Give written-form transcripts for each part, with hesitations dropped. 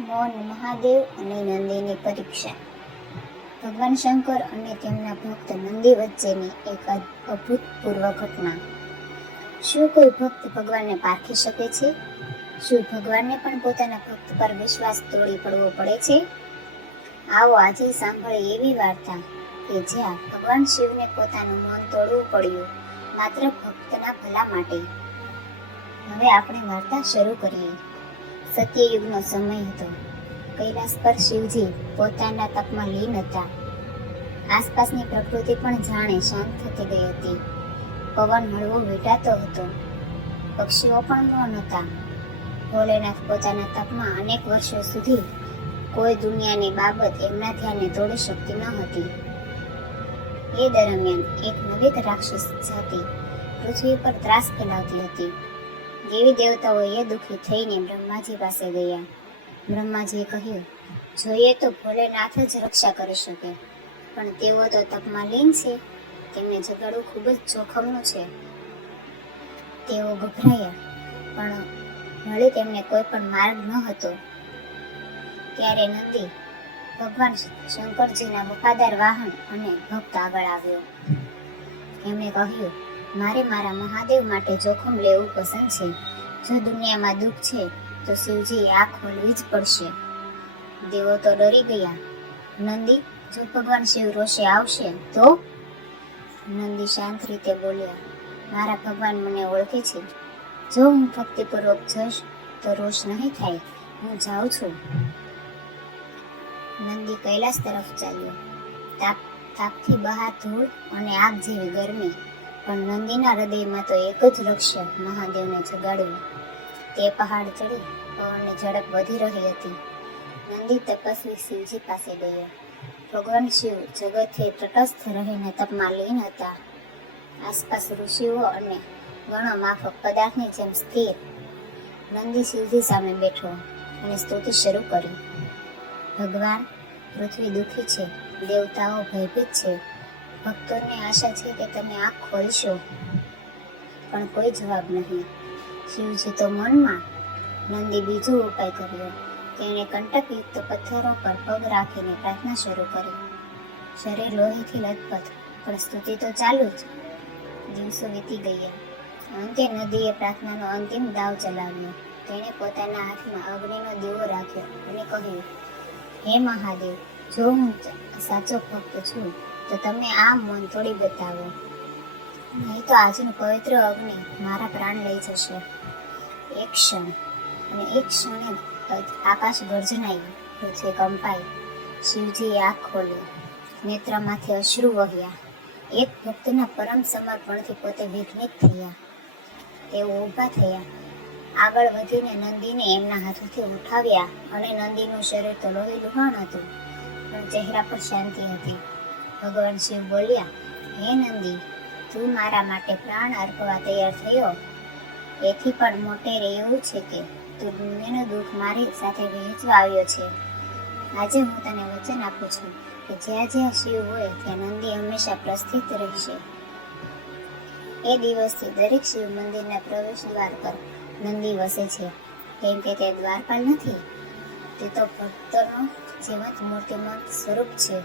મૌન મહાદેવ અને નંદીની પરીક્ષા. ભગવાન શંકર અને તેમના ભક્ત નંદી વચ્ચેની એક અભૂતપૂર્વ ઘટના. શું કોઈ ભક્ત ભગવાનને પારખી શકે છે? શું ભગવાનને પણ પોતાના ભક્ત પર વિશ્વાસ તોડી પડવો પડે છે? આવો આજે સાંભળીએ એવી વાર્તા કે જ્યાં ભગવાન શિવને પોતાનું મૌન તોડવું પડ્યું માત્ર ભક્તના ભલા માટે. હવે આપણે વાર્તા શરૂ કરીએ. સત્યયુગનો સમય હતો. કૈલાસ પર શિવજી પોતાના તપમાં લીન હતા. આસપાસની પ્રકૃતિ પણ જાણે શાંત થતી ગઈ હતી. પવન હળવો વીંટાતો હતો. પક્ષીઓ પણ મૌન હતા. ભોલેનાથ પોતાના તપમાં અનેક વર્ષો સુધી કોઈ દુનિયાની બાબત એમના ધ્યાનને તોડી શકતી ન હતી. એ દરમિયાન એક નવી રાક્ષસ જાતિ પૃથ્વી પર ત્રાસ ફેલાવતી હતી. દેવી દેવતાઓ એ દુઃખી થઈને બ્રહ્માજી પાસે ગયા. બ્રહ્માજીએ કહ્યું, જોઈએ તો ભોલેનાથ જ રક્ષા કરી શકે, પણ તેઓ તો તપમાં લીન છે. તેમને જગાડવું ખૂબ જ જોખમનું છે. તેઓ ગભરાયા, પણ વળી તેમને કોઈ પણ માર્ગ ન હતો. ત્યારે નંદી ભગવાન શંકરજીના વફાદાર વાહન અને ભક્ત આગળ આવ્યો. એમણે કહ્યું, મારે મારા મહાદેવ માટે જોખમ લેવું પસંદ છે. જો દુનિયામાં દુઃખ છે તો શિવજી આંખ ખોલવી જ પડશે. દેવો તો ડરી ગયા. નંદી, જો ભગવાન શિવ રોષે આવશે તો? નંદી શાંત રીતે બોલ્યા, મારા ભગવાન મને ઓળખે છે. જો હું ભક્તિપૂર્વક જઈશ તો રોષ નહીં થાય. હું જાઉં છું. નંદી કૈલાસ તરફ ચાલ્યો. તાપથી બહાર ધૂળ અને આગ જેવી ગરમી, પણ નંદીના હૃદયમાં તો એક જ લક્ષ્ય, મહાદેવને જગાડવું. તે પહાડ ચડી પવનની ઝડપ વધી રહી હતી. નંદી તપસ્વી શિવજી પાસે ગયો. ભગવાન શિવ જગતથી તટસ્થ રહીને તપમાં લીન હતા. આસપાસ ઋષિઓ અને ગણો માફક પદાર્થની જેમ સ્થિર. નંદી શિવજી સામે બેઠો અને સ્તુતિ શરૂ કરી. ભગવાન, પૃથ્વી દુઃખી છે, દેવતાઓ ભયભીત છે, ભક્તોને આશા છે કે તમે આંખ ખોલશો, પણ કોઈ જવાબ નહીં. શિવજી તો મૌનમાં. નંદી બીજો ઉપાય કર્યો. તેણે કંટકયુક્ત પથ્થરો પર પગ રાખીને પ્રાર્થના શરૂ કરી. શરીર લોહીથી લથપથ, પણ સ્તુતિ તો ચાલુ જ. દિવસો વીતી ગયા. અંતે નદીએ પ્રાર્થનાનો અંતિમ દાવ ચલાવ્યો. તેણે પોતાના હાથમાં અગ્નિનો દીવો રાખ્યો અને કહ્યું, હે મહાદેવ, જો હું સાચો ભક્ત છું તો તમે આ મૌન તોડી બતાવો, નહીં તો આજનું પવિત્ર અગ્નિ મારા પ્રાણ લઈ જશે. એક ક્ષણે આકાશ ગર્જનાયું, પૃથ્વી કંપાઈ. શિવજીએ આંખ ખોલી. નેત્રમાંથી અશ્રુ વહ્યા. એક ભક્તના પરમ સમર્પણથી પોતે વિઘ્નિત થયા. તેઓ ઊભા થયા. આગળ વધીને નંદીને એમના હાથોથી ઉઠાવ્યા અને નંદીનું શરીર તો લોહી લુહાણ હતું, પણ ચહેરા પર શાંતિ હતી. ભગવાન શિવ બોલ્યા, હે નંદી, તું મારા માટે પ્રાણ અર્પવા તૈયાર થયો. એથી પણ મોટેરે એવું છે કે તું દુનિયાનું દુઃખ મારી સાથે વહેંચવા આવ્યો છે. આજે હું તને વચન આપું છું કે જ્યાં જ્યાં શિવ હોય ત્યાં નંદી હંમેશા પ્રસ્થિત રહેશે. એ દિવસથી દરેક શિવ મંદિરના પ્રવેશ દ્વાર પર નંદી વસે છે, કેમ કે તે દ્વારપાલ નથી, તે તો ભક્તોનો જીવંત મૂર્તિમંત સ્વરૂપ છે.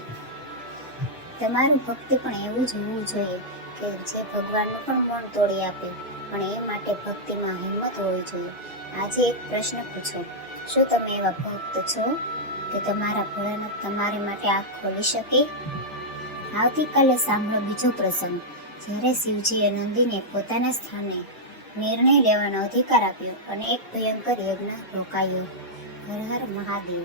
તમારું ભક્તિ પણ એવું જ હોવું જોઈએ કે જે ભગવાનનું પણ મૌન તોડી આપે, પણ એ માટે ભક્તિમાં હિંમત હોવી જોઈએ. આજે એક પ્રશ્ન પૂછો, શું તમે એવા ભક્ત છો કે તમારા ભોળાનાથ તમારી માટે આંખ ખોલી શકે? આવતીકાલે સાંભળો બીજો પ્રસંગ, જ્યારે શિવજીએ નંદીને પોતાના સ્થાને નિર્ણય લેવાનો અધિકાર આપ્યો અને એક ભયંકર યજ્ઞ રોકાયો. હર હર મહાદેવ.